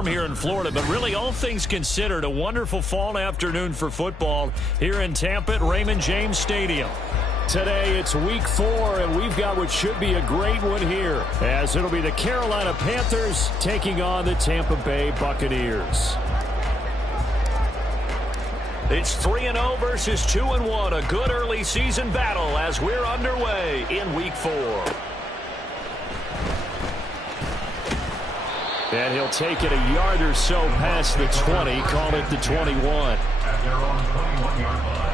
warm here in Florida, but really all things considered, a wonderful fall afternoon for football here in Tampa at Raymond James Stadium. Today it's week 4, and we've got what should be a great one here, as it'll be the Carolina Panthers taking on the Tampa Bay Buccaneers. It's 3-0 versus 2-1, a good early season battle as we're underway in week 4. And he'll take it a yard or so past the 20, call it the 21. At their own 21-yard line.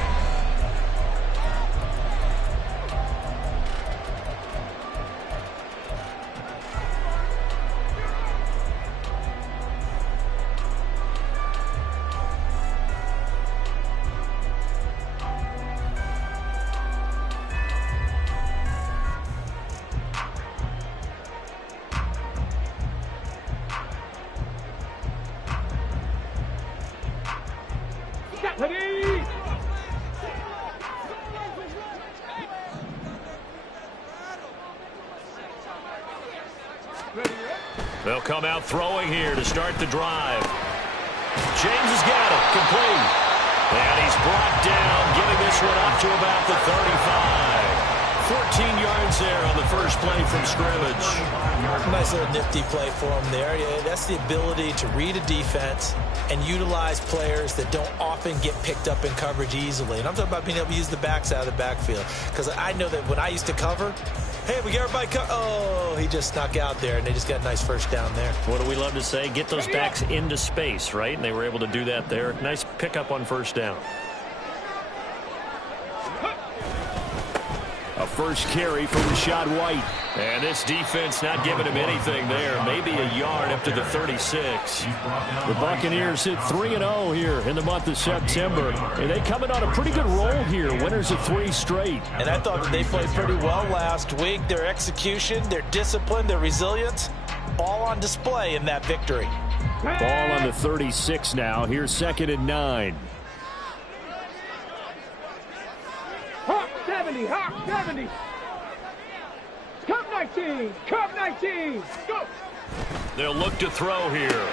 They'll come out throwing here to start the drive. James has got it, complete. And he's brought down, getting this one up to about the 35. 14 yards there on the first play from scrimmage. Nice little nifty play for him there. Yeah, that's the ability to read a defense and utilize players that don't often get picked up in coverage easily. And I'm talking about being able to use the backs out of the backfield. Because I know that when I used to cover, hey, we got everybody oh, he just snuck out there, and they just got a nice first down there. What do we love to say? Get those backs into space, right? And they were able to do that there. Nice pickup on first down. A first carry for Rachaad White. And this defense not giving him anything there. Maybe a yard up to the 36. The Buccaneers hit 3-0 here in the month of September. And they coming on a pretty good roll here. Winners of 3 straight. And I thought that they played pretty well last week. Their execution, their discipline, their resilience, all on display in that victory. Ball on the 36 now. Here's 2nd and 9. Hawk 70, Hawk 70. Cup 19, Cup 19, go. They'll look to throw here.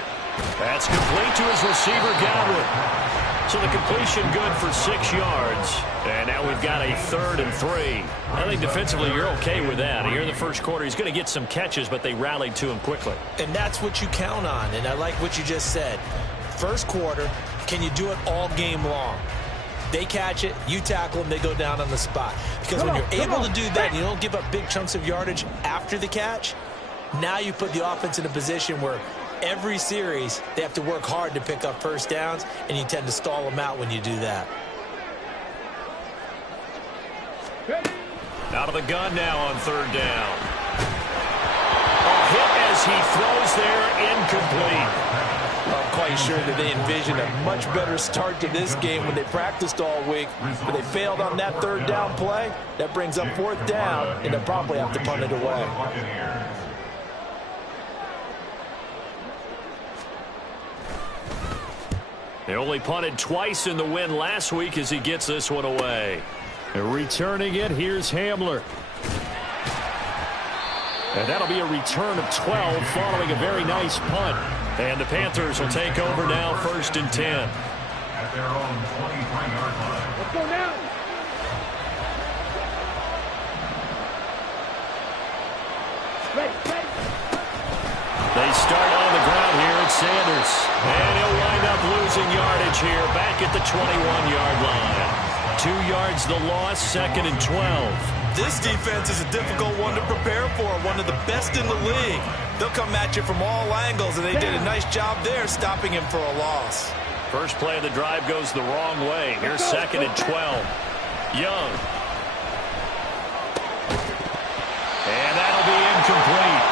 That's complete to his receiver, Godwin. So the completion good for 6 yards. And now we've got a 3rd and 3. I think defensively you're okay with that. Here in the first quarter, he's going to get some catches, but they rallied to him quickly. And that's what you count on. And I like what you just said. First quarter, can you do it all game long? They catch it, you tackle them, they go down on the spot. Because when you're able to do that and you don't give up big chunks of yardage after the catch, now you put the offense in a position where every series they have to work hard to pick up first downs, and you tend to stall them out when you do that. Out of the gun now on 3rd down. A hit as he throws there, incomplete. I'm quite sure that they envisioned a much better start to this game when they practiced all week, but they failed on that 3rd down play. That brings up 4th down, and they'll probably have to punt it away. They only punted twice in the win last week as he gets this one away. And returning it, here's Hamler. And that'll be a return of 12 following a very nice punt. And the Panthers will take over now, 1st and 10. At their own 25-yard line. Let's go now. Ready. They start on the ground here at Sanders. And he'll wind up losing yardage here back at the 21-yard line. 2 yards the loss, 2nd and 12. This defense is a difficult one to prepare for, one of the best in the league. They'll come at you from all angles, and they did a nice job there stopping him for a loss. First play of the drive goes the wrong way. Here's 2nd and 12. Young. And that'll be incomplete.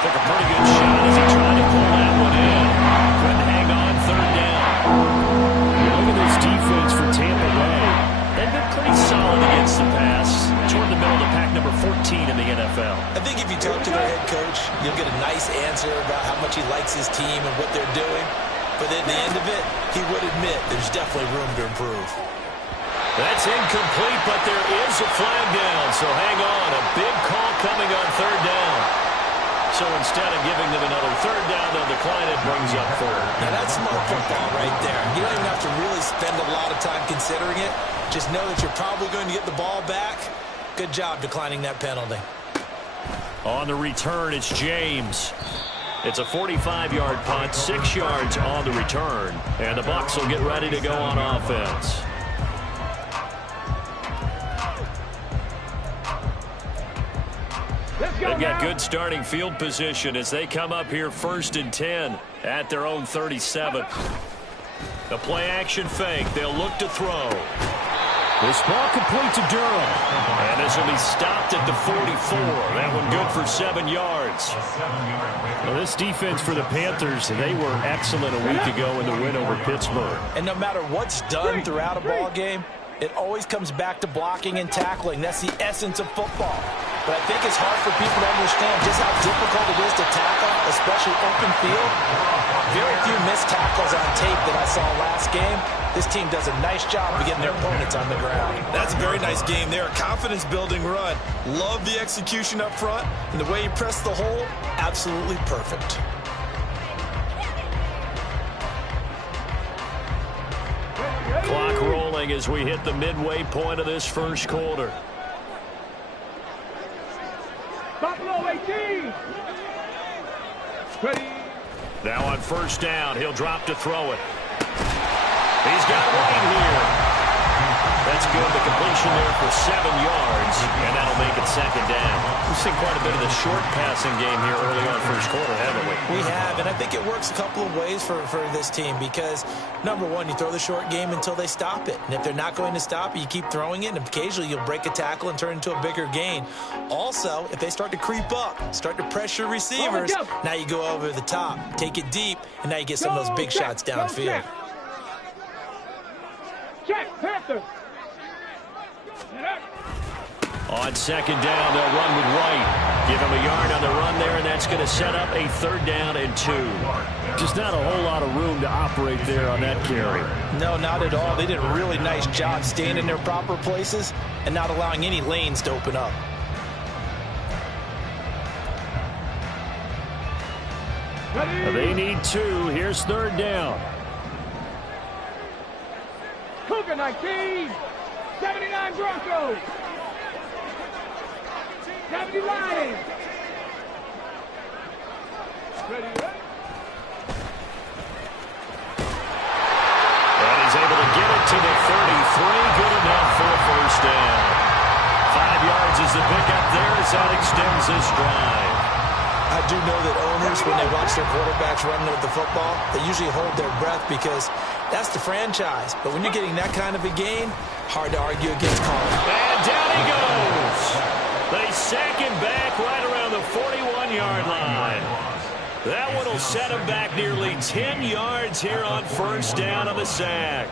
Took a pretty good shot as he tried to pull that one in. Couldn't hang on, 3rd down. Look at this defense for Tampa Bay. They've been pretty solid against the pass. Toward the middle of the pack, number 14 in the NFL. I think if you talk to their head coach, you'll get a nice answer about how much he likes his team and what they're doing. But at the end of it, he would admit there's definitely room to improve. That's incomplete, but there is a flag down. So hang on. A big call coming on 3rd down. So instead of giving them another third down, they'll decline it, brings up third. Now that's smart football right there. You don't even have to really spend a lot of time considering it. Just know that you're probably going to get the ball back. Good job declining that penalty. On the return, it's James. It's a 45-yard punt, 6 yards on the return. And the Bucs will get ready to go on offense. They've got good starting field position as they come up here 1st and 10 at their own 37. The play action fake. They'll look to throw. This ball complete to Durham. And this will be stopped at the 44. That one good for 7 yards. Well, this defense for the Panthers, they were excellent a week ago in the win over Pittsburgh. And no matter what's done throughout a ball game, it always comes back to blocking and tackling. That's the essence of football. But I think it's hard for people to understand just how difficult it is to tackle, especially open field. Very few missed tackles on tape that I saw last game. This team does a nice job of getting their opponents on the ground. That's a very nice game there. A confidence-building run. Love the execution up front. And the way he pressed the hole, absolutely perfect. Clock rolling as we hit the midway point of this first quarter. Buffalo 18. Ready. Now on 1st down, he'll drop to throw it. He's got White here. That's good. The completion there for 7 yards, and that'll make it 2nd down. We've seen quite a bit of the short passing game here early on first quarter, haven't we? We have, and I think it works a couple of ways for this team because, number one, you throw the short game until they stop it. And if they're not going to stop it, you keep throwing it, and occasionally you'll break a tackle and turn it into a bigger gain. Also, if they start to creep up, start to pressure receivers, now you go over the top, take it deep, and now you get some of those big shots downfield. Check, Panthers. On 2nd down, they'll run with White. Give him a yard on the run there, and that's going to set up a 3rd down and 2. Just not a whole lot of room to operate there on that carry. No, not at all. They did a really nice job staying in their proper places and not allowing any lanes to open up. They need 2. Here's 3rd down. Cougar 19. 79 Broncos. 70 Lions. Ready, ready. And he's able to get it to the 33. Good enough for a 1st down. 5 yards is the pickup there as that extends this drive. I do know that owners, when they watch their quarterbacks running with the football, they usually hold their breath because that's the franchise. But when you're getting that kind of a gain, hard to argue against calling. And down he goes. They sack him back right around the 41-yard line. That one will set him back nearly 10 yards here on 1st down on the sack.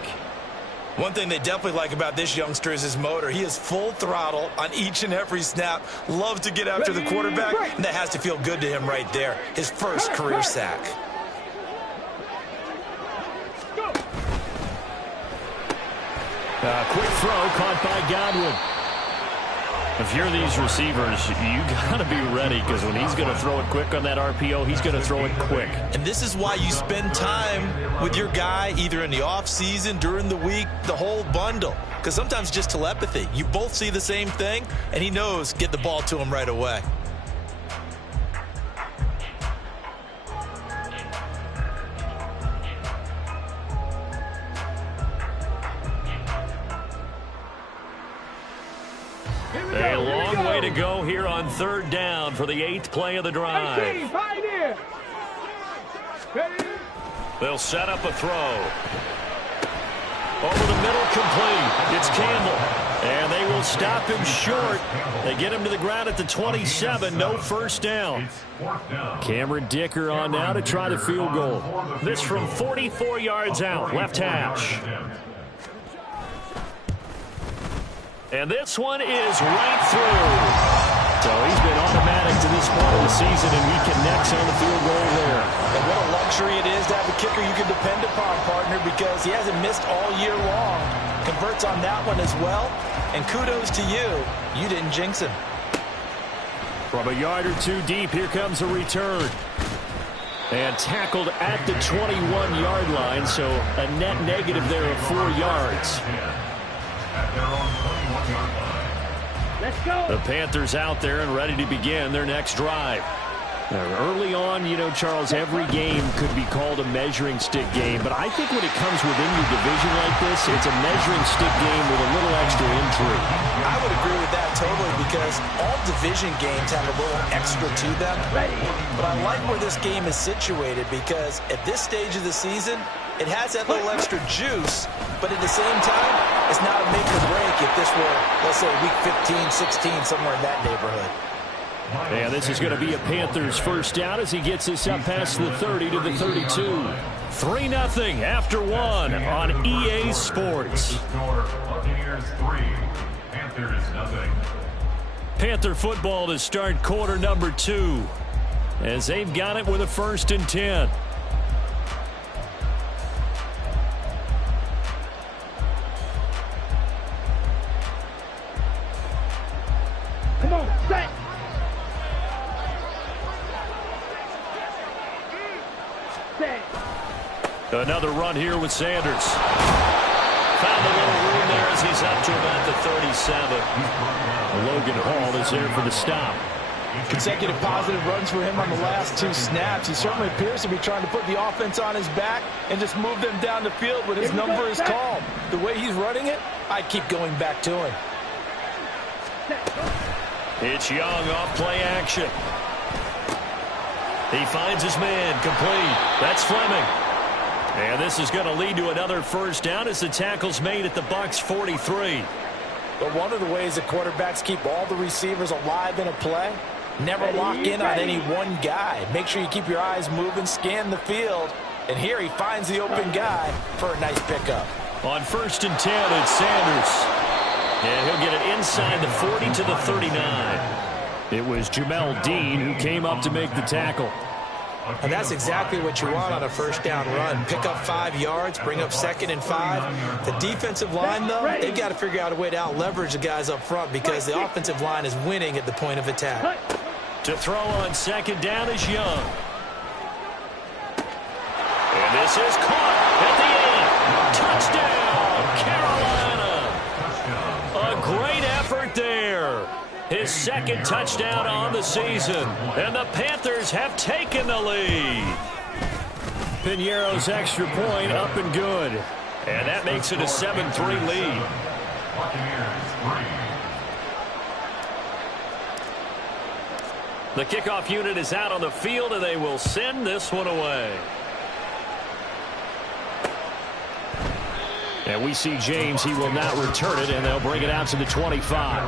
One thing they definitely like about this youngster is his motor. He is full throttle on each and every snap. Loves to get after the quarterback, and that has to feel good to him right there. His first career sack. Quick throw caught by Godwin. If you're these receivers, you got to be ready because when he's going to throw it quick on that RPO, he's going to throw it quick. And this is why you spend time with your guy either in the offseason, during the week, the whole bundle. Because sometimes just telepathy. You both see the same thing, and he knows get the ball to him right away. A long way to go here on 3rd down for the 8th play of the drive. They'll set up a throw. Over the middle, complete. It's Campbell. And they will stop him short. They get him to the ground at the 27. No 1st down. Cameron Dicker on now to try the field goal. This from 44 yards out, left hash. And this one is right through. So he's been automatic to this point of the season, and he connects on the field goal there. And what a luxury it is to have a kicker you can depend upon, partner, because he hasn't missed all year long. Converts on that one as well. And kudos to you. You didn't jinx him. From a yard or two deep, here comes a return. And tackled at the 21-yard line, so a net negative there of 4 yards. At their own 21-yard line. Let's go. The Panthers out there and ready to begin their next drive. Now, early on, you know, Charles, every game could be called a measuring stick game, but I think when it comes within your division like this, it's a measuring stick game with a little extra intrigue. I would agree with that totally because all division games have a little extra to them. But I like where this game is situated because at this stage of the season, it has that little extra juice, but at the same time, it's not a make or break if this were, let's say, week 15, 16, somewhere in that neighborhood. And this is going to be a Panthers first down as he gets this up past the 30 to the 32. 3-0 after 1 on EA Sports. Score Buccaneers 3, Panthers 0. Panther football to start quarter number 2 as they've got it with a 1st and 10. Come on, set. Another run here with Sanders. Found a little room there as he's up to about the 37. Logan Hall is there for the stop. Consecutive positive runs for him on the last 2 snaps. He certainly appears to be trying to put the offense on his back and just move them down the field when his number is called. The way he's running it, I keep going back to him. It's Young off play action. He finds his man complete. That's Fleming. And this is going to lead to another first down as the tackle's made at the Bucs 43. But one of the ways that quarterbacks keep all the receivers alive in a play, never lock in on any one guy. Make sure you keep your eyes moving, scan the field. And here he finds the open guy for a nice pickup. On 1st and 10, it's Sanders. And he'll get it inside the 40 to the 39. It was Jamel Dean who came up to make the tackle. And that's exactly what you want on a first down run. Pick up 5 yards, bring up 2nd and 5. The defensive line, though, they've got to figure out a way to out-leverage the guys up front because the offensive line is winning at the point of attack. To throw on 2nd down is Young. And this is caught at the end. Touchdown, Carolina. A great effort there. His 2nd touchdown on the season. And the Panthers have taken the lead. Piñeiro's extra point up and good. And that makes it a 7-3 lead. The kickoff unit is out on the field, and they will send this one away. And we see James. He will not return it, and they'll bring it out to the 25.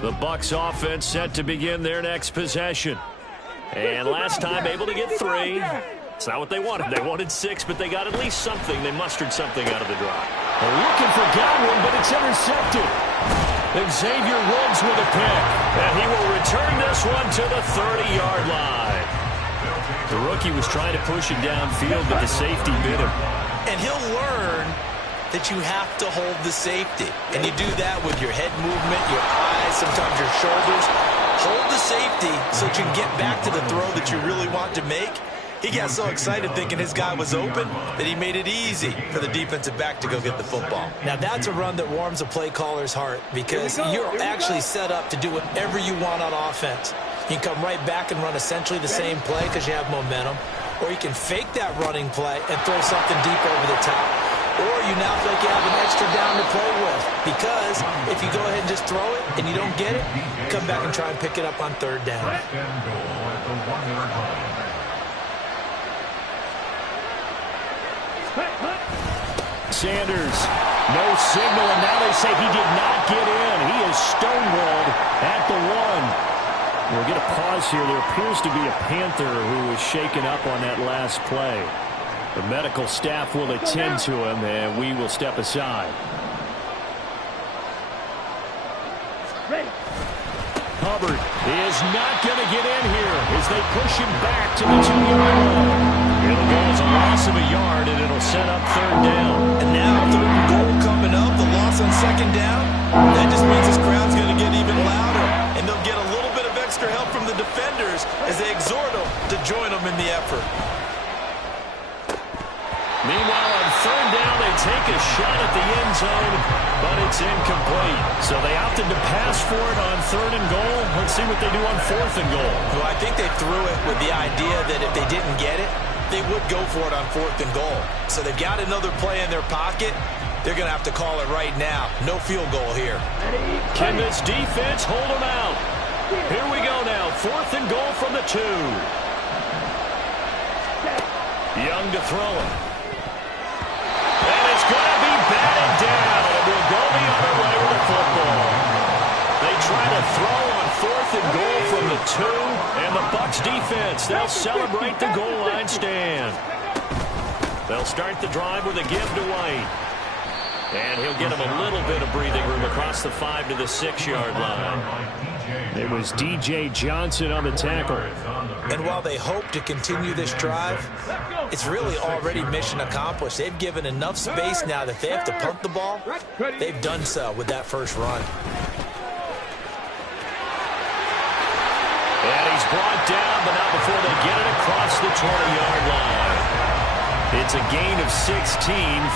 The Bucs offense set to begin their next possession. And last time able to get 3. It's not what they wanted. They wanted 6, but they got at least something. They mustered something out of the drive. They're looking for Godwin, but it's intercepted. Xavier Woods with a pick. And he will return this one to the 30-yard line. The rookie was trying to push it downfield, but the safety bit him. And he'll learn that you have to hold the safety. And you do that with your head movement, your eyes, sometimes your shoulders. Hold the safety so that you can get back to the throw that you really want to make. He got so excited thinking his guy was open that he made it easy for the defensive back to go get the football. Now, that's a run that warms a play caller's heart because you're actually set up to do whatever you want on offense. You can come right back and run essentially the same play because you have momentum, or you can fake that running play and throw something deep over the top, or you now feel like you have an extra down to play with because if you go ahead and just throw it and you don't get it, come back and try and pick it up on 3rd down. Sanders, no signal, and now they say he did not get in. He is stonewalled at the 1. We'll get a pause here. There appears to be a Panther who was shaken up on that last play. The medical staff will attend to him, and we will step aside. Hubbard is not going to get in here as they push him back to the 2-yard line. It'll go as a loss of a yard, and it'll set up 3rd down. And now 3rd and goal coming second down, that just means this crowd's going to get even louder, and they'll get a little bit of extra help from the defenders as they exhort them to join them in the effort. Meanwhile, on third down, they take a shot at the end zone, but it's incomplete. So they opted to pass for it on third and goal. Let's see what they do on fourth and goal. Well, I think they threw it with the idea that if they didn't get it, they would go for it on fourth and goal. So they've got another play in their pocket. They're going to have to call it right now. No field goal here. Can this defense hold them out? Here we go now. Fourth and goal from the 2. Young to throw it. And it's going to be batted down. And we'll go the other way with the football. They try to throw on fourth and goal from the 2. And the Bucs defense, they'll celebrate the goal line stand. They'll start the drive with a give to White. And he'll get him a little bit of breathing room across the 5 to the 6-yard line. It was D.J. Johnson on the tackle. And while they hope to continue this drive, it's really already mission accomplished. They've given enough space now that they have to punt the ball. They've done so with that first run. And he's brought down, but not before they get it across the 20-yard line. It's a gain of 16,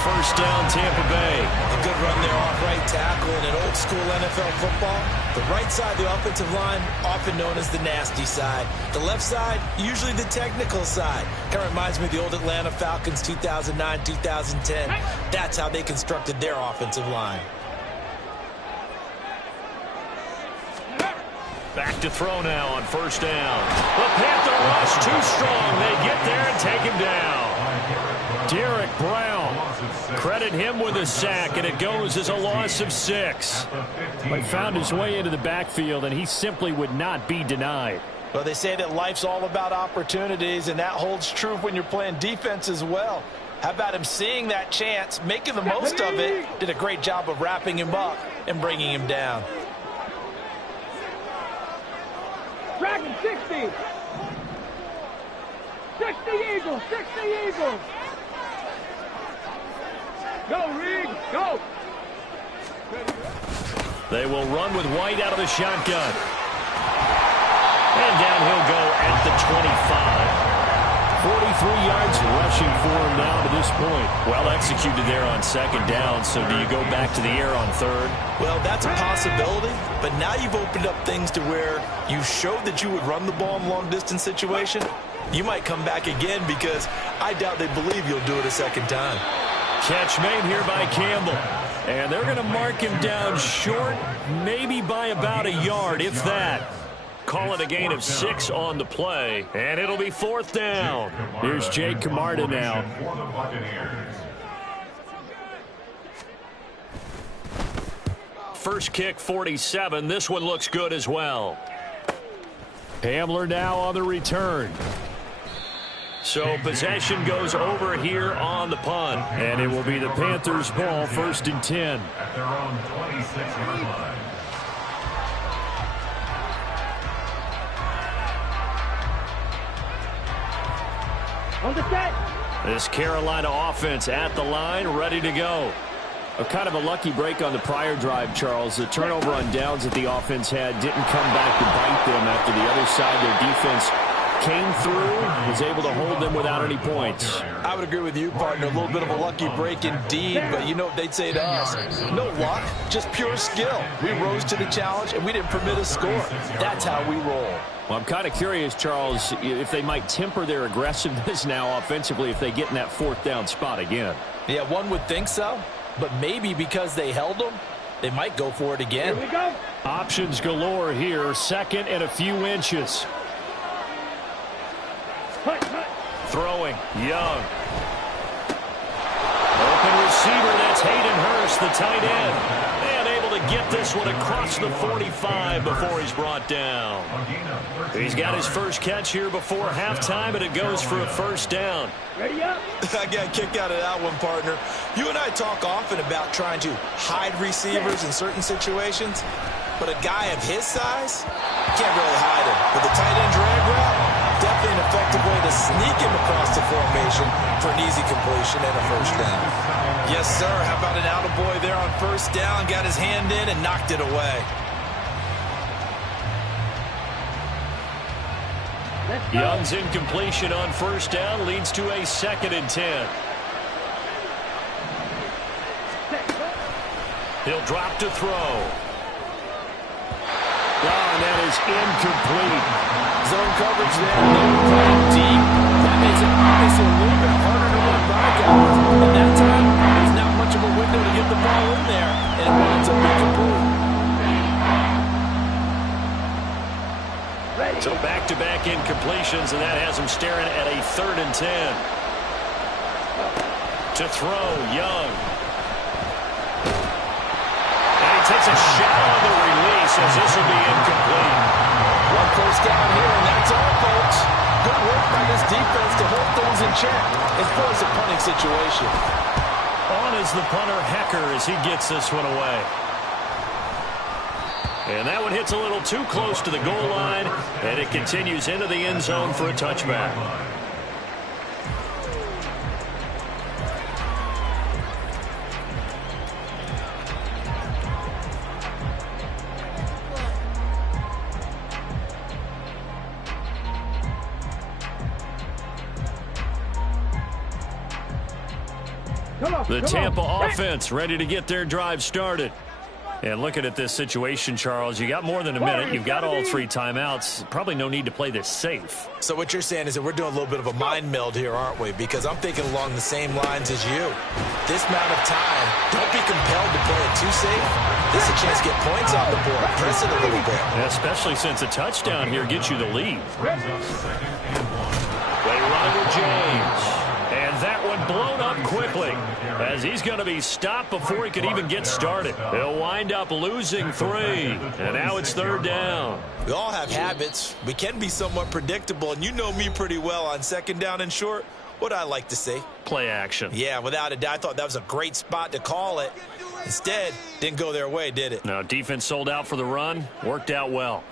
first down Tampa Bay. A good run there off right tackle. In an old school NFL football, the right side of the offensive line, often known as the nasty side. The left side, usually the technical side. Kind of reminds me of the old Atlanta Falcons 2009, 2010. That's how they constructed their offensive line. Back to throw now on first down. The Panther rush too strong. They get there and take him down. Derek Brown. Credit him with a sack, and it goes as a loss of 6. But found his way into the backfield, and he simply would not be denied. Well, they say that life's all about opportunities, and that holds true when you're playing defense as well. How about him seeing that chance, making the most of it, did a great job of wrapping him up and bringing him down. Dragon 60. 60 Eagles. 60 Eagles. Go, Reed. Go. They will run with White out of the shotgun. And down he'll go at the 25. 43 yards rushing for him now to this point. Well executed there on second down, so do you go back to the air on third? Well, that's a possibility, but now you've opened up things to where you showed that you would run the ball in long-distance situation. You might come back again because I doubt they believe you'll do it a second time. Catch made here by Campbell. And they're going to mark him down short, maybe by about a yard, if that. Call it a gain of 6 on the play, and it'll be fourth down. Here's Jake Camarda now. First kick, 47. This one looks good as well. Hamler now on the return. So possession goes over here on the punt. And it will be the Panthers' ball, first and 10. At their own 26-yard line. On the set. This Carolina offense at the line, ready to go. A kind of a lucky break on the prior drive, Charles. The turnover on downs that the offense had didn't come back to bite them after the other side. Their defense came through, was able to hold them without any points. I would agree with you, partner. A little bit of a lucky break indeed, but you know what they'd say to us? No luck, just pure skill. We rose to the challenge, and we didn't permit a score. That's how we roll. Well, I'm kind of curious, Charles, if they might temper their aggressiveness now offensively if they get in that fourth down spot again. Yeah, one would think so, but maybe because they held them, they might go for it again. Here we go. Options galore here, second and a few inches. Throwing, Young. Open receiver, that's Hayden Hurst, the tight end. And able to get this one across the 45 before he's brought down. He's got his first catch here before halftime, and it goes for a first down. Ready up. I got a kick out of that one, partner. You and I talk often about trying to hide receivers in certain situations, but a guy of his size, can't really hide him. But the tight end drag route, definitely an effective way to to sneak him across the formation for an easy completion and a first down. Yes, sir. How about an attaboy there on first down? Got his hand in and knocked it away. Young's incompletion on first down leads to a 2nd and 10. He'll drop to throw. And that is incomplete. Zone coverage there. Playing deep. That makes it obviously a little bit harder to run by guys. And that time, there's not much of a window to get the ball in there. And it winds up incomplete. So back-to-back incompletions, and that has him staring at a 3rd and 10. To throw, Young. And he takes a shot on the release as this will be incomplete. One first down here, and that's all, folks. Good work by this defense to hold things in check as far as a punting situation. On is the punter, Hecker, as he gets this one away. And that one hits a little too close to the goal line, and it continues into the end zone for a touchback. The Tampa offense ready to get their drive started. And looking at this situation, Charles, you got more than a minute. You've got all 3 timeouts. Probably no need to play this safe. So what you're saying is that we're doing a little bit of a mind meld here, aren't we? Because I'm thinking along the same lines as you. This amount of time, don't be compelled to play it too safe. This is a chance to get points on the board. Press it a little bit. Especially since a touchdown here gets you the lead. They run to James. And that one blown up quickly as he's going to be stopped before he could even get started. He'll wind up losing 3. And now it's 3rd down. We all have habits. We can be somewhat predictable, and you know me pretty well on 2nd down and short. What I like to say? Play action. Yeah, without a doubt. I thought that was a great spot to call it. Instead, didn't go their way, did it? No, defense sold out for the run. Worked out well.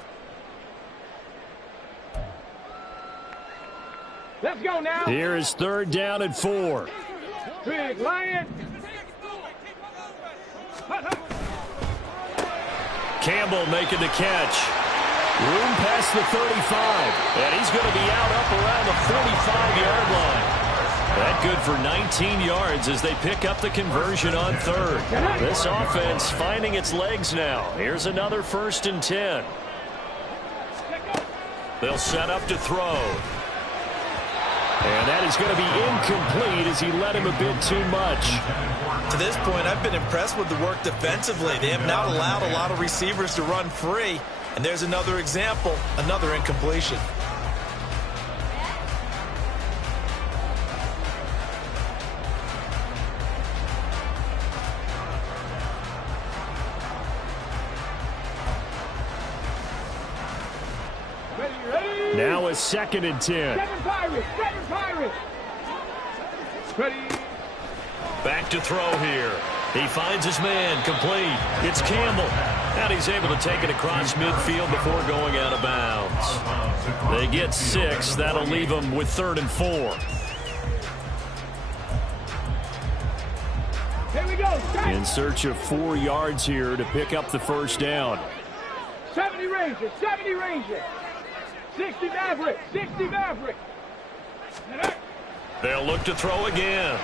Let's go now. Here is 3rd down and 4. Big Lion. Campbell making the catch. Room past the 35. And he's going to be out up around the 45-yard line. That good for 19 yards as they pick up the conversion on 3rd. This offense finding its legs now. Here's another 1st and 10. They'll set up to throw. And that is going to be incomplete as he led him a bit too much. To this point, I've been impressed with the work defensively. They have not allowed a lot of receivers to run free. And there's another example, another incompletion. Now a 2nd and 10. 7 Pirates. 7 Pirates. Ready. Back to throw here. He finds his man, complete. It's Campbell. And he's able to take it across midfield before going out of bounds. They get 6. That'll leave them with 3rd and 4. Here we go. In search of 4 yards here to pick up the 1st down. 70 Rangers. 70 Rangers. 60 Maverick. 60 Maverick. They'll look to throw again.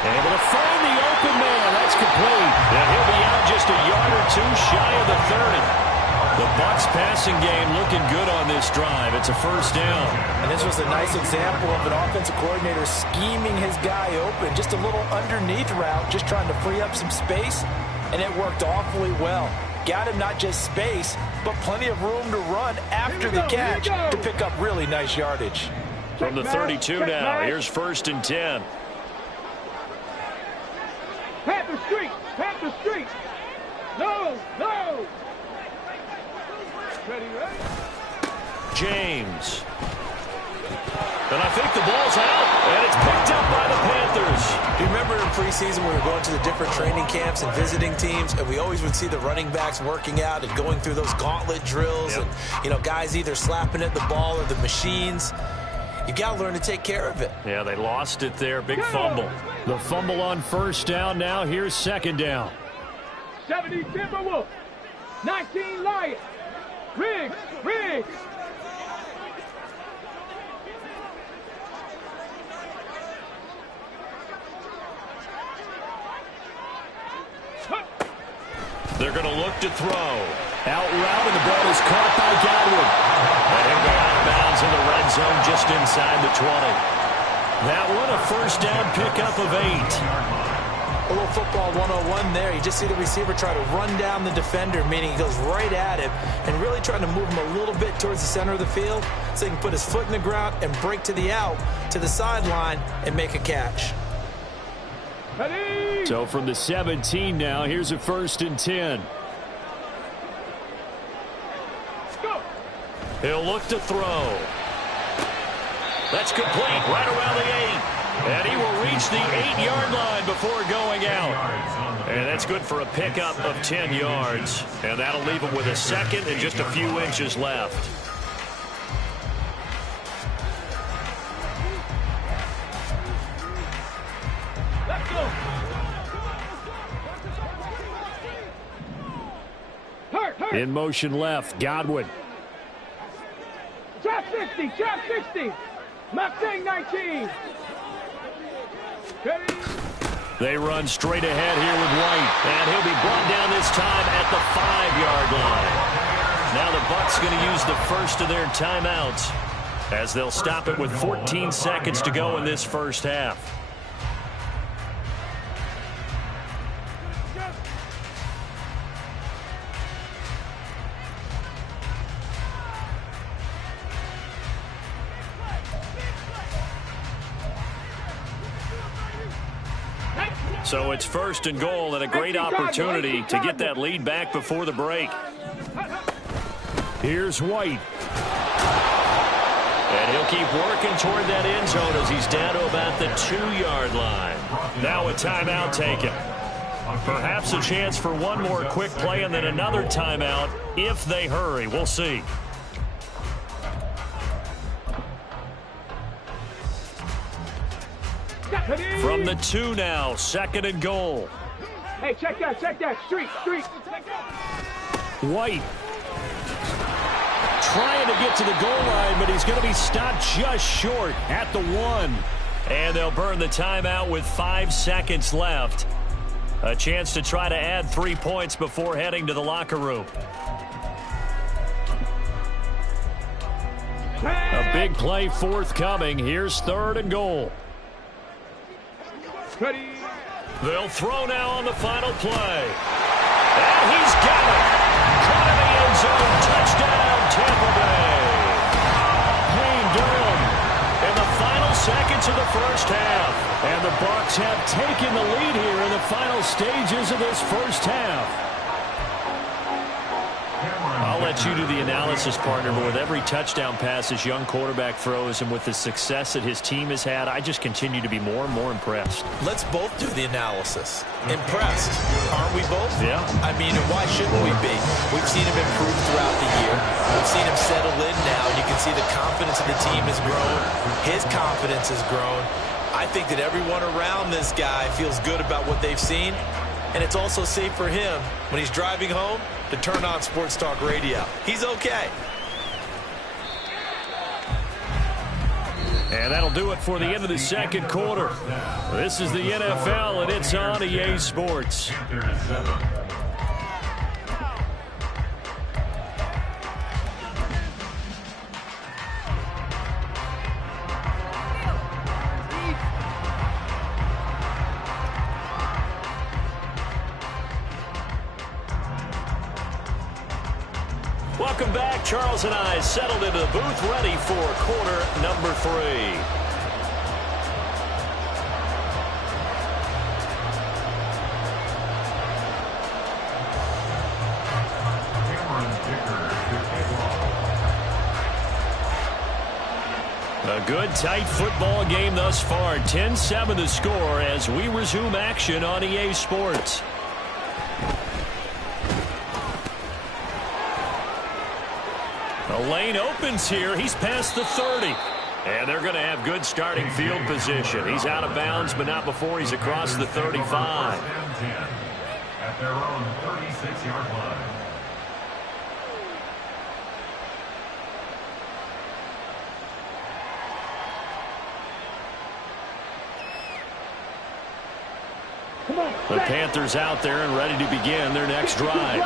Able to find the open man. That's complete. And he'll be out just a yard or 2 shy of the 30. The Bucs passing game looking good on this drive. It's a 1st down. And this was a nice example of an offensive coordinator scheming his guy open. Just a little underneath route, just trying to free up some space. And it worked awfully well. Got him not just space, but plenty of room to run after the catch to pick up really nice yardage. From the 32 now, here's 1st and 10. Panther Street. Panther Street. No. No. Ready, ready. James. And I think the ball's out, and it's picked up by the Panthers. You remember in preseason, we were going to the different training camps and visiting teams, and we always would see the running backs working out and going through those gauntlet drills. Yep. And, you know, guys either slapping at the ball or the machines. You got to learn to take care of it. Yeah, they lost it there. Big fumble. The fumble on first down now. Here's second down. 70 Timberwolves. 19 Lions. Riggs. They're going to look to throw. Out route, and the ball is caught by Godwin. And he'll go out of bounds in the red zone just inside the 20. That one a first down pickup of 8. A little football 101 there. You just see the receiver try to run down the defender, meaning he goes right at him and really trying to move him a little bit towards the center of the field so he can put his foot in the ground and break to the out, to the sideline, and make a catch. Ready? So from the 17 now, here's a 1st and 10. Go. He'll look to throw. That's complete right around the 8. And he will reach the 8-yard line before going out. And that's good for a pickup of 10 yards. And that'll leave him with a second and just a few inches left. Let's go. Hurt. In motion left, Godwin. Trap 60. Mustang 19. Ready? They run straight ahead here with White. And he'll be brought down this time at the 5-yard line. Now the Bucs going to use the first of their timeouts as they'll stop it with 14 seconds to go in this first half. So it's 1st and goal and a great opportunity to get that lead back before the break. Here's White. And he'll keep working toward that end zone as he's down to about the 2-yard line. Now a timeout taken. Perhaps a chance for one more quick play and then another timeout if they hurry. We'll see. From the 2 now, 2nd and goal. Hey, check that. Street. White. Trying to get to the goal line, but he's going to be stopped just short at the 1. And they'll burn the timeout with 5 seconds left. A chance to try to add 3 points before heading to the locker room. A big play forthcoming. Here's 3rd and goal. Ready? They'll throw now on the final play. And he's got it. Caught in the end zone. Touchdown, Tampa Bay. Payne Durham in the final seconds of the first half. And the Bucs have taken the lead here in the final stages of this first half. I'll let you do the analysis, partner, but with every touchdown pass this young quarterback throws and with the success that his team has had, I just continue to be more and more impressed. Let's both do the analysis. Impressed. Aren't we both? Yeah. I mean, why shouldn't we be? We've seen him improve throughout the year. We've seen him settle in now. You can see the confidence of the team has grown. His confidence has grown. I think that everyone around this guy feels good about what they've seen. And it's also safe for him when he's driving home to turn on Sports Talk Radio. He's okay. And that'll do it for the end of the second quarter. This is the NFL, and it's on EA Sports. Welcome back. Charles and I settled into the booth ready for quarter number 3. A good, tight football game thus far. 10-7 the score as we resume action on EA Sports. The lane opens here. He's past the 30. And they're going to have good starting field position. He's out of bounds, but not before he's across the 35. At their own 36-yard line. The Panthers out there and ready to begin their next drive.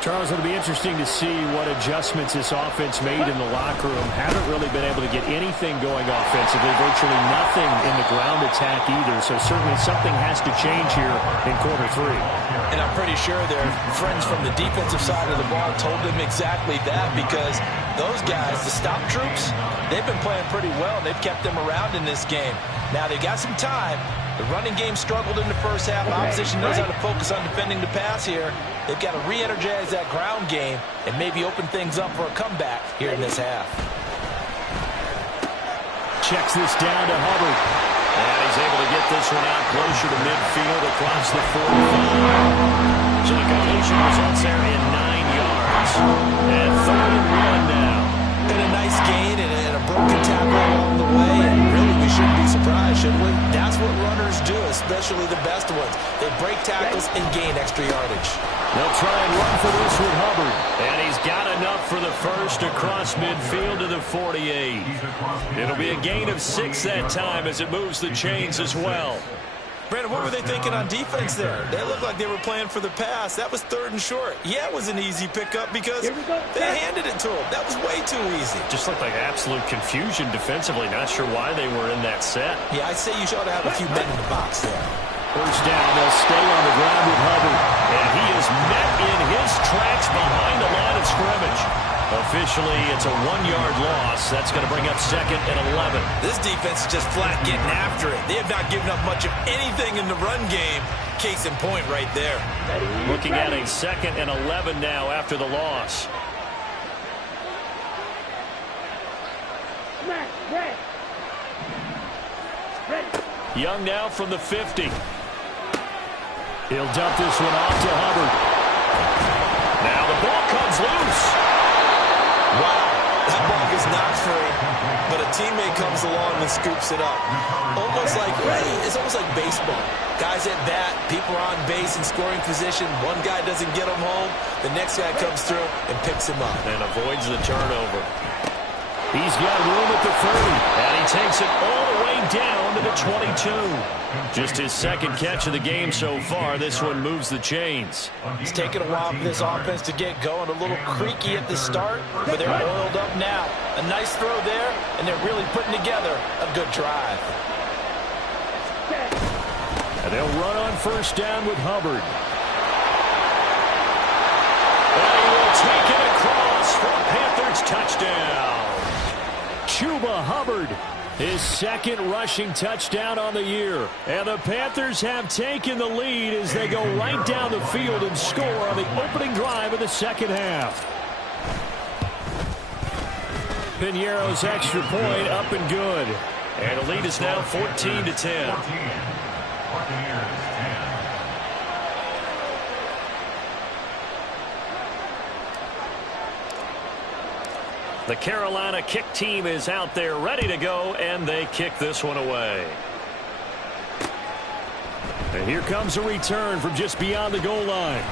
Charles, it'll be interesting to see what adjustments this offense made in the locker room. Haven't really been able to get anything going offensively, virtually nothing in the ground attack either. So certainly something has to change here in quarter 3. And I'm pretty sure their friends from the defensive side of the ball told them exactly that, because those guys, the stop troops, they've been playing pretty well. They've kept them around in this game. Now they got some time. The running game struggled in the first half. Opposition knows how to focus on defending the pass here. They've got to re-energize that ground game and maybe open things up for a comeback here in this half. Checks this down to Hubbard. And he's able to get this one out closer to midfield across the 45. So the completion results there in 9 yards. And 3rd and 1 now. Been a nice gain and a broken tackle along the way. And really, we shouldn't be surprised, should we? That's what runners do, especially the best ones. They break tackles and gain extra yardage. They'll try and run for this with Hubbard. And he's got enough for the first across midfield to the 48. It'll be a gain of 6 that time as it moves the chains as well. Brandon, what were they thinking on defense there? They looked like they were playing for the pass. That was 3rd and short. Yeah, it was an easy pickup because they handed it to him. That was way too easy. Just looked like absolute confusion defensively. Not sure why they were in that set. Yeah, I'd say you should have a few men in the box there. First down, they'll stay on the ground with Hubbard. And he is met in his tracks behind the line of scrimmage. Officially, it's a 1-yard loss. That's going to bring up 2nd and 11. This defense is just flat getting after it. They have not given up much of anything in the run game. Case in point right there. Looking at a 2nd and 11 now after the loss. Young now from the 50. He'll dump this one off to Hubbard. Now the ball comes loose. Wow, that ball gets knocked free, but a teammate comes along and scoops it up. It's almost like baseball. Guys at bat, people are on base in scoring position. One guy doesn't get him home. The next guy comes through and picks him up. And avoids the turnover. He's got room at the 30, and he takes it all the way down to the 22. Just his 2nd catch of the game so far. This one moves the chains. It's taken a while for this offense to get going. A little creaky at the start, but they're oiled up now. A nice throw there, and they're really putting together a good drive. And they'll run on first down with Hubbard. And he will take it across for a Panthers touchdown. Chuba Hubbard, his 2nd rushing touchdown on the year. And the Panthers have taken the lead as they go right down the field and score on the opening drive of the 2nd half. Piñeiro's extra point up and good. And the lead is now 14-10. The Carolina kick team is out there ready to go, and they kick this one away. And here comes a return from just beyond the goal line.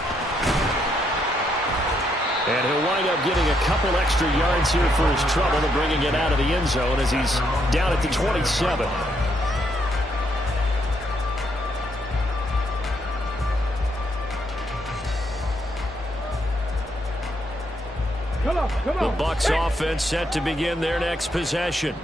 And he'll wind up getting a couple extra yards here for his trouble and bringing it out of the end zone as he's down at the 27. The Bucs offense set to begin their next possession.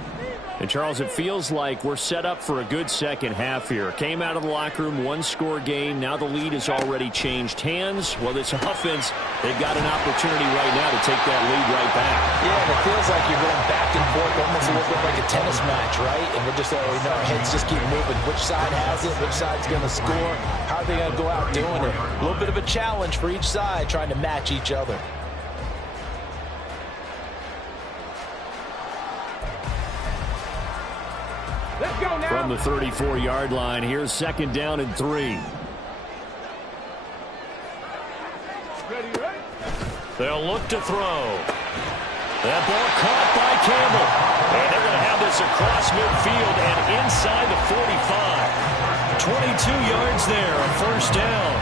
And, Charles, it feels like we're set up for a good second half here. Came out of the locker room, 1-score game. Now the lead has already changed hands. Well, this offense, they've got an opportunity right now to take that lead right back. Yeah, it feels like you're going back and forth, almost a little bit like a tennis match, right? And we're just, our heads just keep moving. Which side has it? Which side's going to score? How are they going to go out doing it? A little bit of a challenge for each side, trying to match each other. Let's go now. From the 34-yard line, here's 2nd down and 3. Ready, ready? They'll look to throw. That ball caught by Campbell. And they're going to have this across midfield and inside the 45. 22 yards there, a 1st down.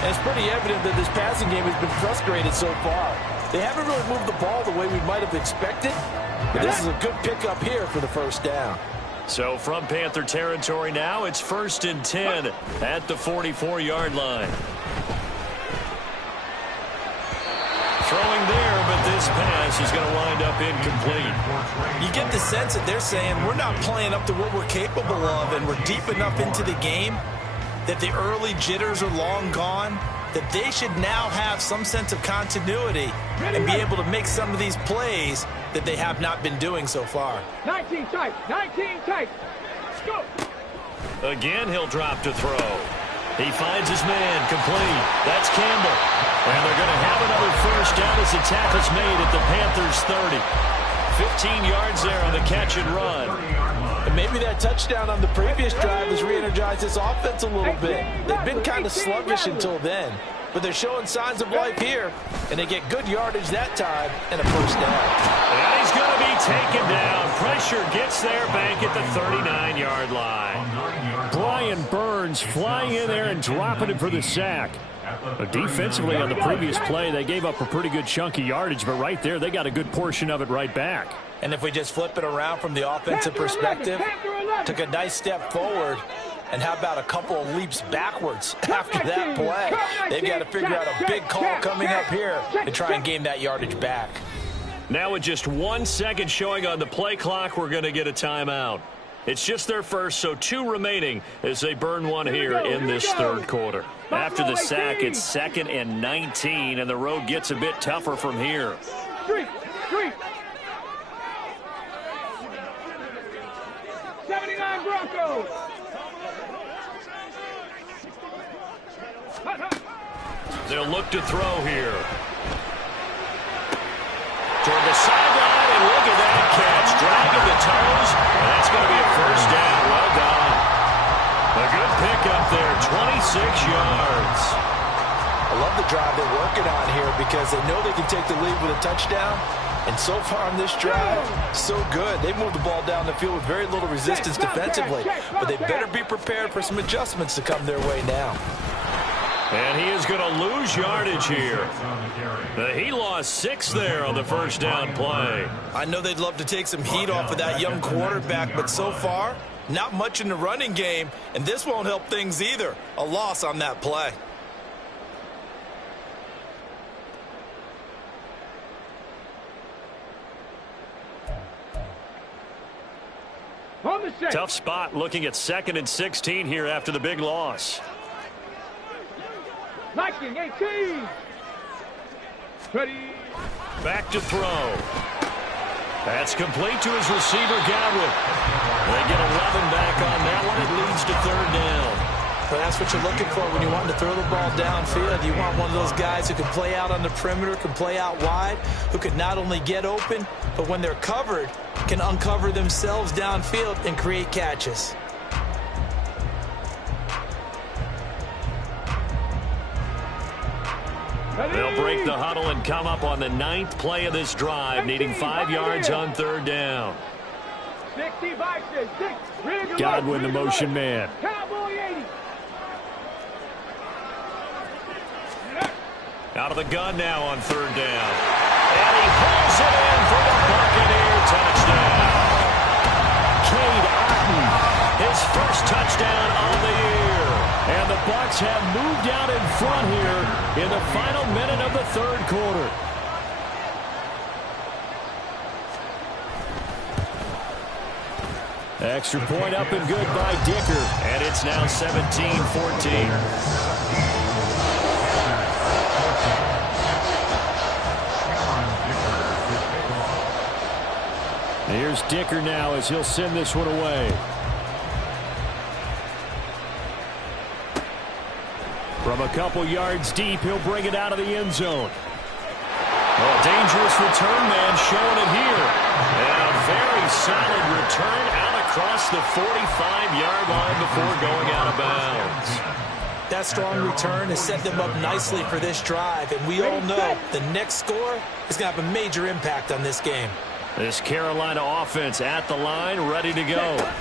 And it's pretty evident that this passing game has been frustrated so far. They haven't really moved the ball the way we might have expected. But this is a good pickup here for the 1st down. So from Panther territory now, it's 1st and 10 at the 44-yard line. Throwing there, but this pass is going to wind up incomplete. You get the sense that they're saying we're not playing up to what we're capable of, and we're deep enough into the game that the early jitters are long gone, that they should now have some sense of continuity and be able to make some of these plays that they have not been doing so far. 19 tight, 19 tight. Go. Again, he'll drop to throw. He finds his man, complete. That's Campbell. And they're going to have another 1st down as the tackle's made at the Panthers' 30. 15 yards there on the catch and run. And maybe that touchdown on the previous drive has re-energized this offense a little bit. They've been kind of sluggish until then, but they're showing signs of life here, and they get good yardage that time and a 1st down. And he's going to be taken down. Pressure gets there back at the 39-yard line. Brian Burns flying in there and dropping it for the sack. Defensively on the previous play, they gave up a pretty good chunk of yardage, but right there, they got a good portion of it right back. And if we just flip it around from the offensive perspective, took a nice step forward, and how about a couple of leaps backwards after that play? They've got to figure out a big call coming up here to try and gain that yardage back. Now with just 1 second showing on the play clock, we're going to get a timeout. It's just their first, so 2 remaining as they burn one here in this 3rd quarter. After the sack, it's 2nd and 19, and the road gets a bit tougher from here. Street. 79 Broncos. They'll look to throw here. Toward the sideline, and look at that catch. Dragging the toes, and that's going to be a 1st down. Well done. A good pickup there, 26 yards. I love the drive they're working on here because they know they can take the lead with a touchdown. And so far on this drive, so good. They moved the ball down the field with very little resistance defensively. But they better be prepared for some adjustments to come their way now. And he is going to lose yardage here. He lost 6 there on the 1st down play. I know they'd love to take some heat off of that young quarterback, but so far, not much in the running game, and this won't help things either. A loss on that play. Tough spot looking at 2nd and 16 here after the big loss. Liking 18. Ready. Back to throw. That's complete to his receiver, Godwin. They get 11 back on that one. It leads to 3rd down. But that's what you're looking for when you want to throw the ball downfield. You want one of those guys who can play out on the perimeter, can play out wide, who can not only get open, but when they're covered, can uncover themselves downfield and create catches. They'll break the huddle and come up on the 9th play of this drive, needing 5 yards on 3rd down. Godwin, the motion man. Out of the gun now on 3rd down. And he pulls it in for the Buccaneer touchdown. Cade Otton, his 1st touchdown on the year. And the Bucs have moved out in front here in the final minute of the 3rd quarter. Extra point up and good by Dicker. And it's now 17-14. Here's Dicker now as he'll send this one away. From a couple yards deep, he'll bring it out of the end zone. Oh, dangerous return man showing it here. And a very solid return out across the 45-yard line before going out of bounds. That strong return has set them up nicely for this drive, and we all know the next score is going to have a major impact on this game. This Carolina offense at the line, ready to go.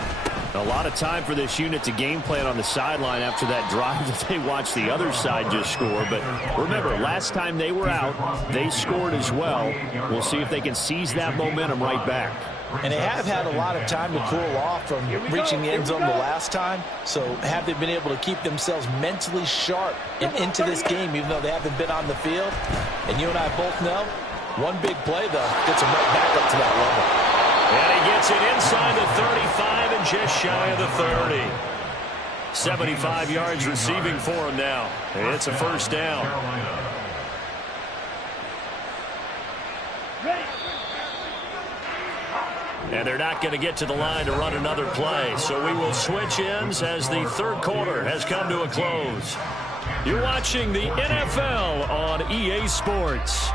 A lot of time for this unit to game plan on the sideline after that drive that they watched the other side just score. But remember, last time they were out, they scored as well. We'll see if they can seize that momentum right back. And they have had a lot of time to cool off from reaching the end zone the last time. So have they been able to keep themselves mentally sharp and into this game, even though they haven't been on the field? And you and I both know, one big play, though, gets them right back up to that level. And he gets it inside the 35 and just shy of the 30. 75 yards receiving for him now. It's a first down. And they're not going to get to the line to run another play. So we will switch ends as the third quarter has come to a close. You're watching the NFL on EA Sports.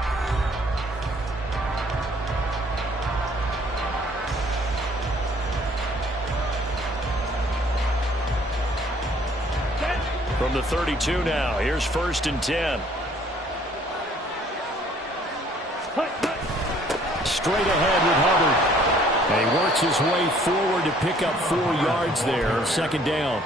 From the 32 now, here's 1st and 10. Straight ahead with Hubbard. And he works his way forward to pick up 4 yards there, 2nd down.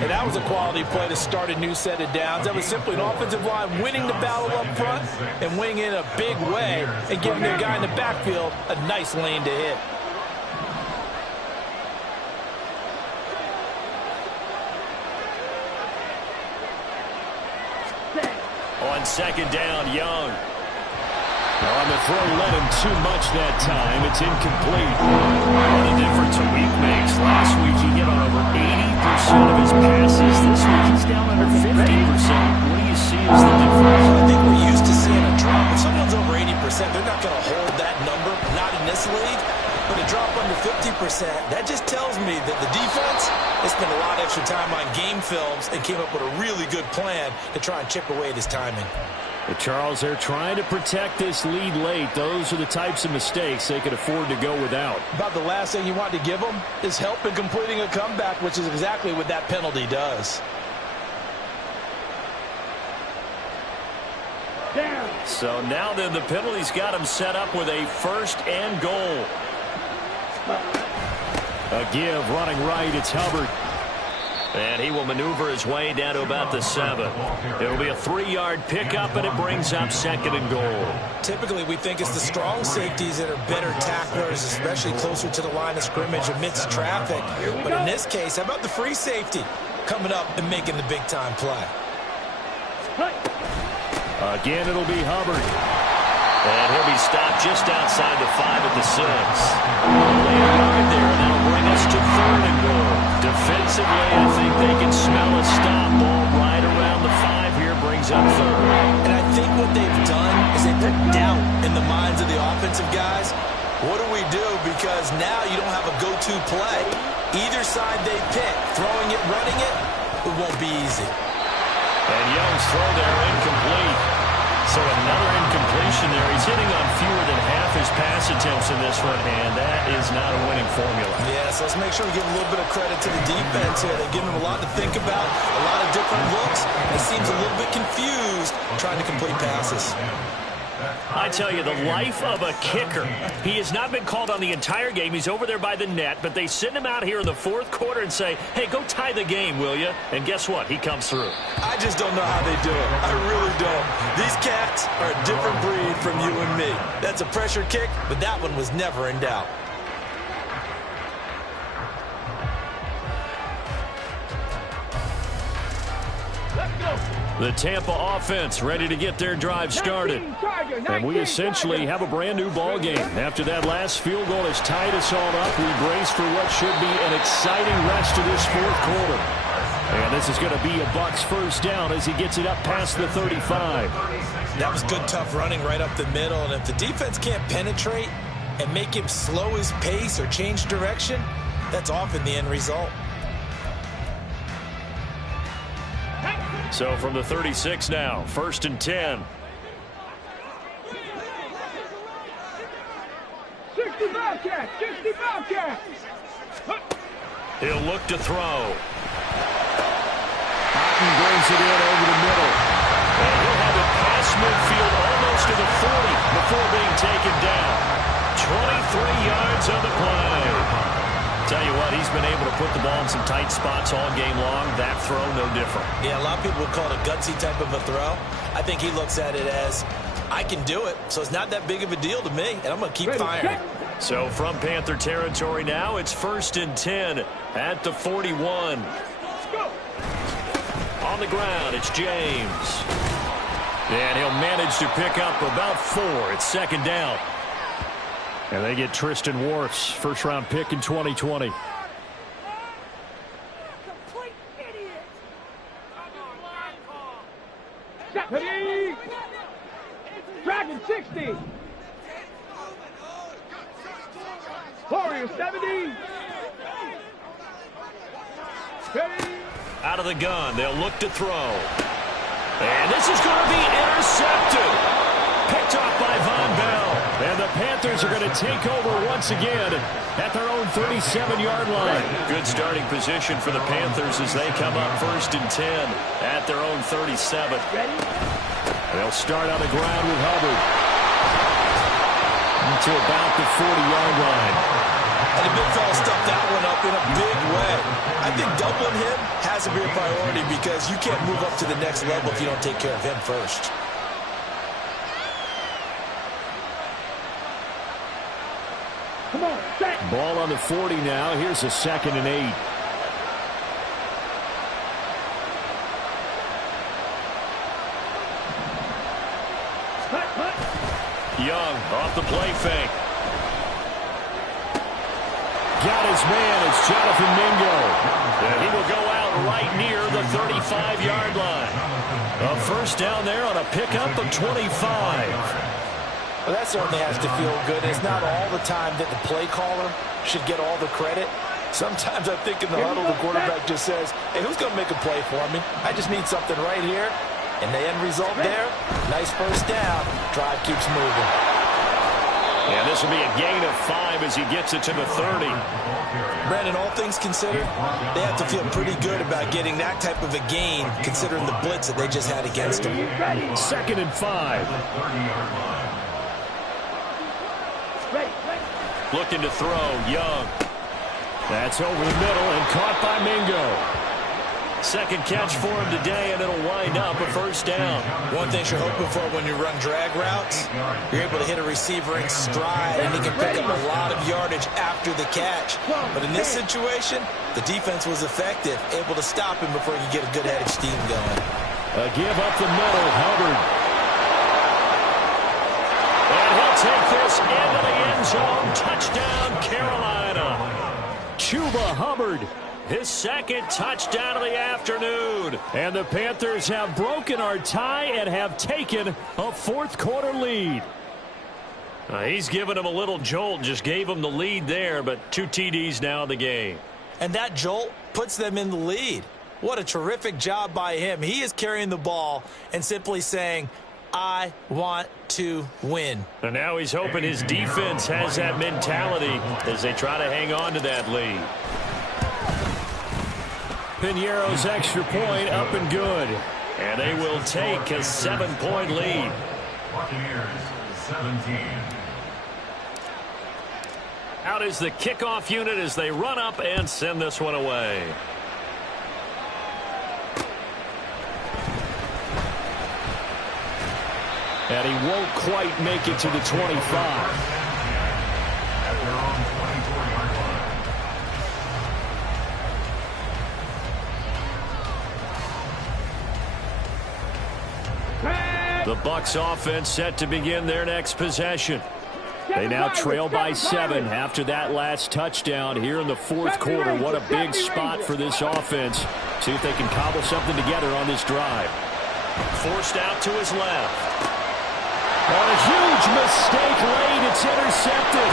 And that was a quality play to start a new set of downs. That was simply an offensive line winning the battle up front and winning in a big way and giving their guy in the backfield a nice lane to hit. On 2nd down, Young. On the throw, led him too much that time. It's incomplete. What a difference a week makes. Last week he hit on over 80% of his passes. This week he's down under 50%. What do you see as the difference? I think we're used to seeing a drop. If someone's over 80%, they're not going to hold that number, not in this league. But a drop under 50%, that just tells me that the defense has spent a lot of extra time on game films and came up with a really good plan to try and chip away at his timing. But Charles, they're trying to protect this lead late. Those are the types of mistakes they could afford to go without. About the last thing you want to give them is help in completing a comeback, which is exactly what that penalty does. So now then the penalty's got him set up with a 1st and goal. A give running right, it's Hubbard. And he will maneuver his way down to about the 7. It'll be a 3-yard pickup, and it brings up 2nd and goal. Typically, we think it's the strong safeties that are better tacklers, especially closer to the line of scrimmage amidst traffic. But in this case, how about the free safety coming up and making the big-time play? Again, it'll be Hubbard. And he'll be stopped just outside the 5 at the 6. Lay a yard there, and that'll bring us to 3rd and goal. Defensively, I think they can smell a stop. Ball right around the 5 here, brings up 3rd. And I think what they've done is they put doubt in the minds of the offensive guys. What do we do? Because now you don't have a go-to play. Either side they pick, throwing it, running it, it won't be easy. And Young's throw there incomplete. So another incompletion there. He's hitting on fewer than half his pass attempts in this one, and that is not a winning formula. Yeah, so let's make sure we give a little bit of credit to the defense here. They've given him a lot to think about, a lot of different looks. He seems a little bit confused trying to complete passes. I tell you, the life of a kicker. He has not been called on the entire game. He's over there by the net, but they send him out here in the 4th quarter and say, hey, go tie the game, will you? And guess what? He comes through. I just don't know how they do it. I really don't. These cats are a different breed from you and me. That's a pressure kick, but that one was never in doubt. The Tampa offense ready to get their drive started. And we essentially have a brand new ball game. After that last field goal has tied us all up, we brace for what should be an exciting rest of this 4th quarter. And this is going to be a Bucs 1st down as he gets it up past the 35. That was good, tough running right up the middle. And if the defense can't penetrate and make him slow his pace or change direction, that's often the end result. So from the 36 now, 1st and 10. 60 Bobcats, 60 Bobcats. He'll look to throw. Houghton brings it in over the middle. And he'll have it past midfield almost to the 40 before being taken down. 23 yards on the play. Tell you what, he's been able to put the ball in some tight spots all game long. That throw, no different. Yeah, a lot of people would call it a gutsy type of a throw. I think he looks at it as, I can do it, so it's not that big of a deal to me, and I'm going to keep firing. So from Panther territory now, it's 1st and 10 at the 41. On the ground, it's James. And he'll manage to pick up about 4. It's 2nd down. And they get Tristan Wirfs, first-round pick in 2020. Ready? Dragon 60. Warrior 70. Ready? Out of the gun, they'll look to throw. And this is going to be intercepted. Picked off by Von Bell. And the Panthers are going to take over once again at their own 37-yard line. Good starting position for the Panthers as they come up 1st and 10 at their own 37. They'll start on the ground with Hubbard. To about the 40-yard line. And the big fella stuffed that one up in a big way. I think doubling him has to be a priority because you can't move up to the next level if you don't take care of him first. Come on, set. Ball on the 40 now. Here's a 2nd and 8. Young off the play fake. Got his man. It's Jonathan Mingo. And he will go out right near the 35-yard line. A 1st down there on a pickup of 25. Well, that certainly has to feel good. It's not all the time that the play caller should get all the credit. Sometimes I think in the huddle, the quarterback just says, hey, who's going to make a play for me? I just need something right here. And the end result there, nice 1st down. Drive keeps moving. And this will be a gain of 5 as he gets it to the 30. Brandon, all things considered, they have to feel pretty good about getting that type of a gain considering the blitz that they just had against them. 2nd and 5. Looking to throw, Young. That's over the middle and caught by Mingo. 2nd catch for him today, and it'll wind up a 1st down. One thing you're hoping for when you run drag routes, you're able to hit a receiver in stride, and he can pick up a lot of yardage after the catch. But in this situation, the defense was effective, able to stop him before he could get a good head of steam going. A give up the middle, Hubbard. And he'll take this into the end zone. Touchdown, Carolina. Chuba Hubbard. His 2nd touchdown of the afternoon. And the Panthers have broken our tie and have taken a 4th quarter lead. He's given him a little jolt, just gave him the lead there, but 2 TDs now in the game. And that jolt puts them in the lead. What a terrific job by him. He is carrying the ball and simply saying, I want to win. And now he's hoping his defense has that mentality as they try to hang on to that lead. Piñeiro's extra point up and good. And they will take a 7-point lead. Buccaneers 17. Out is the kickoff unit as they run up and send this one away. And he won't quite make it to the 25. At their own 24-yard line. The Bucs offense set to begin their next possession. They now trail by 7 after that last touchdown here in the 4th quarter. What a big spot for this offense. See if they can cobble something together on this drive. Forced out to his left. On a huge mistake late, it's intercepted.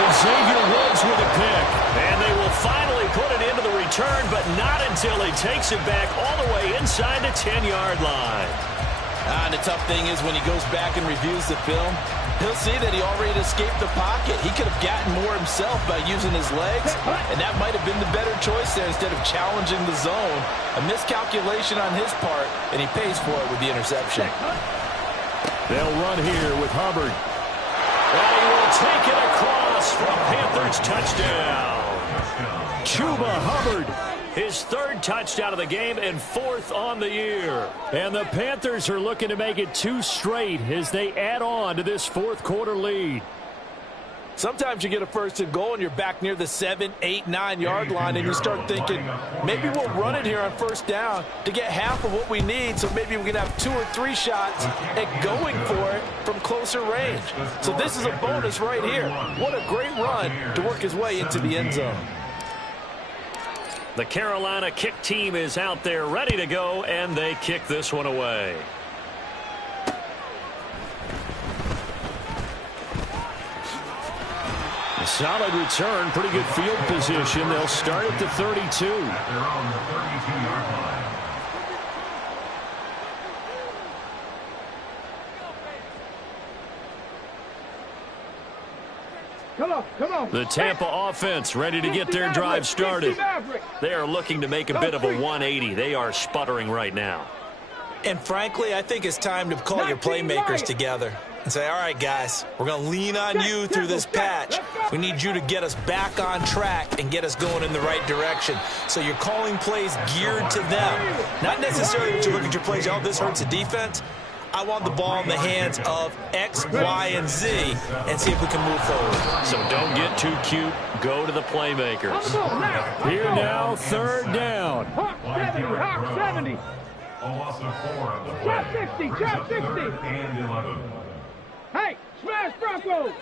And Xavier Woods with a pick. And they will finally put it into the return, but not until he takes it back all the way inside the 10-yard line. And the tough thing is when he goes back and reviews the film, he'll see that he already escaped the pocket. He could have gotten more himself by using his legs, and that might have been the better choice there instead of challenging the zone. A miscalculation on his part, and he pays for it with the interception. They'll run here with Hubbard. And he will take it across for a Panthers touchdown. Chuba Hubbard, his third touchdown of the game and fourth on the year. And the Panthers are looking to make it 2 straight as they add on to this fourth quarter lead. Sometimes you get a first and goal and you're back near the 7, 8, 9-yard line and you start thinking, maybe we'll run it here on first down to get half of what we need, so maybe we can have 2 or 3 shots at going for it from closer range. So this is a bonus right here. What a great run to work his way into the end zone. The Carolina kick team is out there ready to go, and they kick this one away. A solid return, pretty good field position. They'll start at the 32. At their own 32-yard line. Come on. The Tampa offense ready to get their drive started. They are looking to make a bit of a 180. They are sputtering right now. And frankly, I think it's time to call your playmakers together and say, all right, guys, we're going to lean on you through this patch. We need you to get us back on track and get us going in the right direction. So you're calling plays geared to them. Not necessarily that you look at your plays, oh, this hurts the defense. I want the ball in the hands of X, Y, and Z and see if we can move forward. So don't get too cute. Go to the playmakers. Here now, third down. Hawk 70. A loss of 4 on the play. Trap 60. Third and 11. Hey, smash Broncos.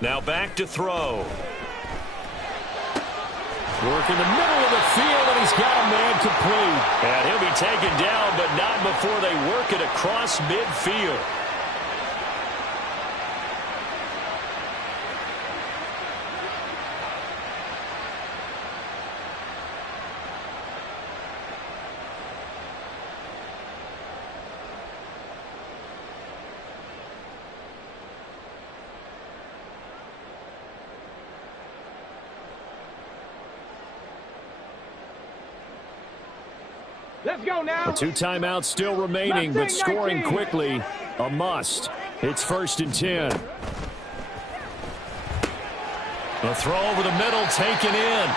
Now back to throw. Work in the middle of the field, and he's got a man complete. And he'll be taken down, but not before they work it across midfield. Let's go now. 2 timeouts still remaining, but scoring quickly, a must. It's 1st and 10. A throw over the middle, taken in.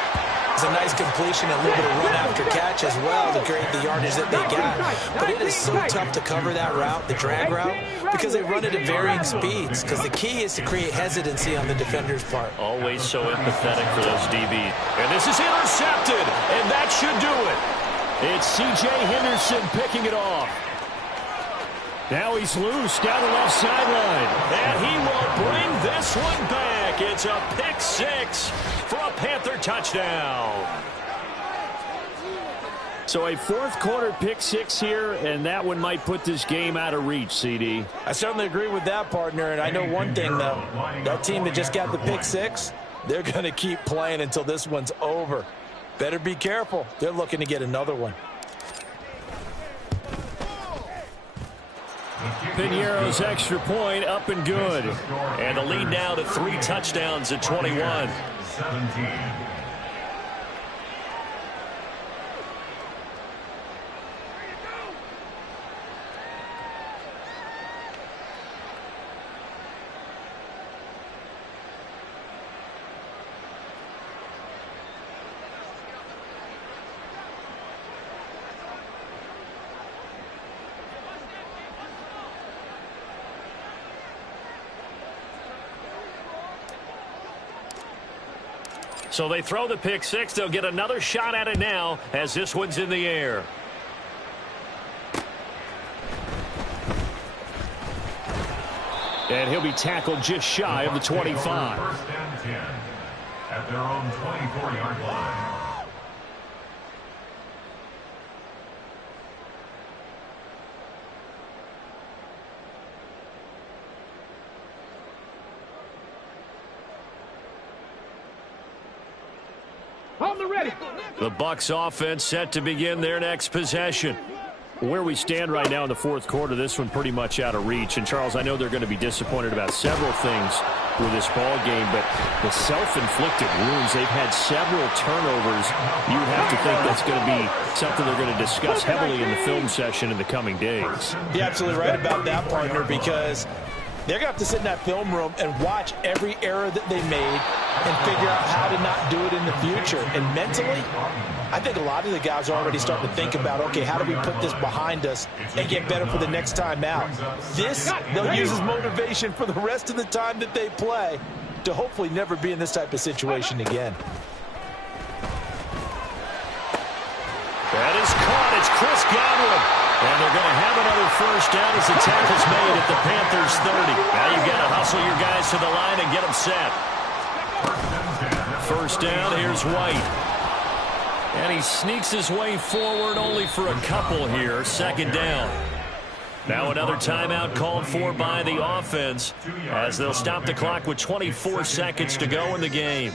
It's a nice completion, a little bit of run after catch as well to create the yardage that they got. But it is so tough to cover that route, the drag route, because they run it at varying speeds. Because the key is to create hesitancy on the defender's part. Always so empathetic for those DBs. And this is intercepted, and that should do it. It's C.J. Henderson picking it off. Now he's loose down the left sideline. And he will bring this one back. It's a pick 6 for a Panther touchdown. So a fourth quarter pick 6 here, and that one might put this game out of reach, CD. I certainly agree with that, partner. And I know one thing, though. That team that just got the pick 6, they're going to keep playing until this one's over. Better be careful. They're looking to get another one. Piñeiro's extra point up and good. And the lead now to 3 touchdowns at 21. 17. So they throw the pick 6. They'll get another shot at it now as this one's in the air. And he'll be tackled just shy of the 25. 1st and 10 at their own 24-yard line. On the ready. The Bucs offense set to begin their next possession. Where we stand right now in the fourth quarter, this one pretty much out of reach. And, Charles, I know they're going to be disappointed about several things with this ball game, but the self-inflicted wounds, they've had several turnovers. You would have to think that's going to be something they're going to discuss heavily in the film session in the coming days. You're absolutely right about that, partner, because they're going to have to sit in that film room and watch every error that they made and figure out how to not do it in the future. And mentally, I think a lot of the guys are already starting to think about, okay, how do we put this behind us and get better for the next time out? This, they'll use as motivation for the rest of the time that they play to hopefully never be in this type of situation again. That is caught. It's Chris Godwin. And they're going to have another first down as the tackle's made at the Panthers 30. Now you've got to hustle your guys to the line and get them set. First down, here's White. And he sneaks his way forward only for a couple here. Second down. Now another timeout called for by the offense as they'll stop the clock with 24 seconds to go in the game.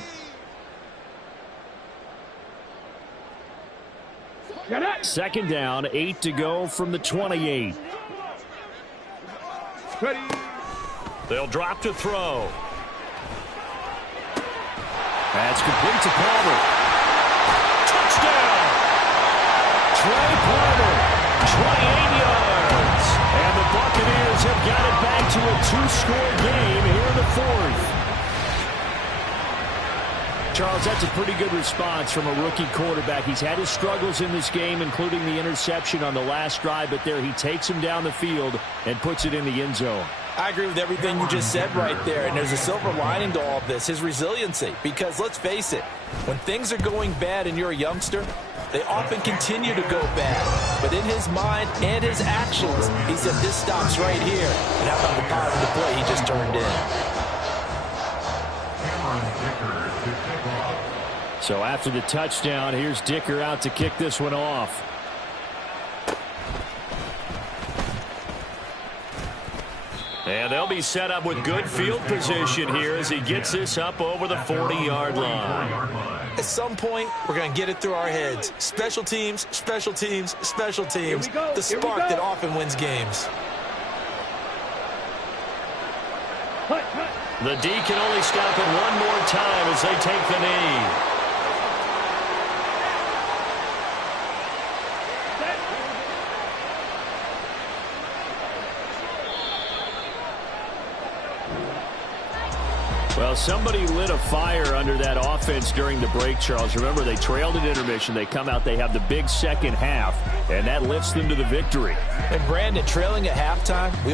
Second down, 8 to go from the 28. They'll drop to throw. That's complete to Palmer. Touchdown! Trey Palmer, 28 yards. And the Buccaneers have got it back to a two-score game here in the fourth. Charles, that's a pretty good response from a rookie quarterback. He's had his struggles in this game, including the interception on the last drive, but there he takes him down the field and puts it in the end zone. I agree with everything you just said right there, and there's a silver lining to all of this, his resiliency. Because let's face it, when things are going bad and you're a youngster, they often continue to go bad. But in his mind and his actions, he said this stops right here. And how about the positive play he just turned in? So after the touchdown, here's Dicker out to kick this one off. And they'll be set up with good field position here as he gets this up over the 40-yard line. At some point, we're going to get it through our heads. Special teams, special teams, special teams. The spark that often wins games. The D can only stop it one more time as they take the knee. Well, somebody lit a fire under that offense during the break, Charles. Remember, they trailed at intermission. They come out, they have the big second half, and that lifts them to the victory. And Brandon, trailing at halftime, we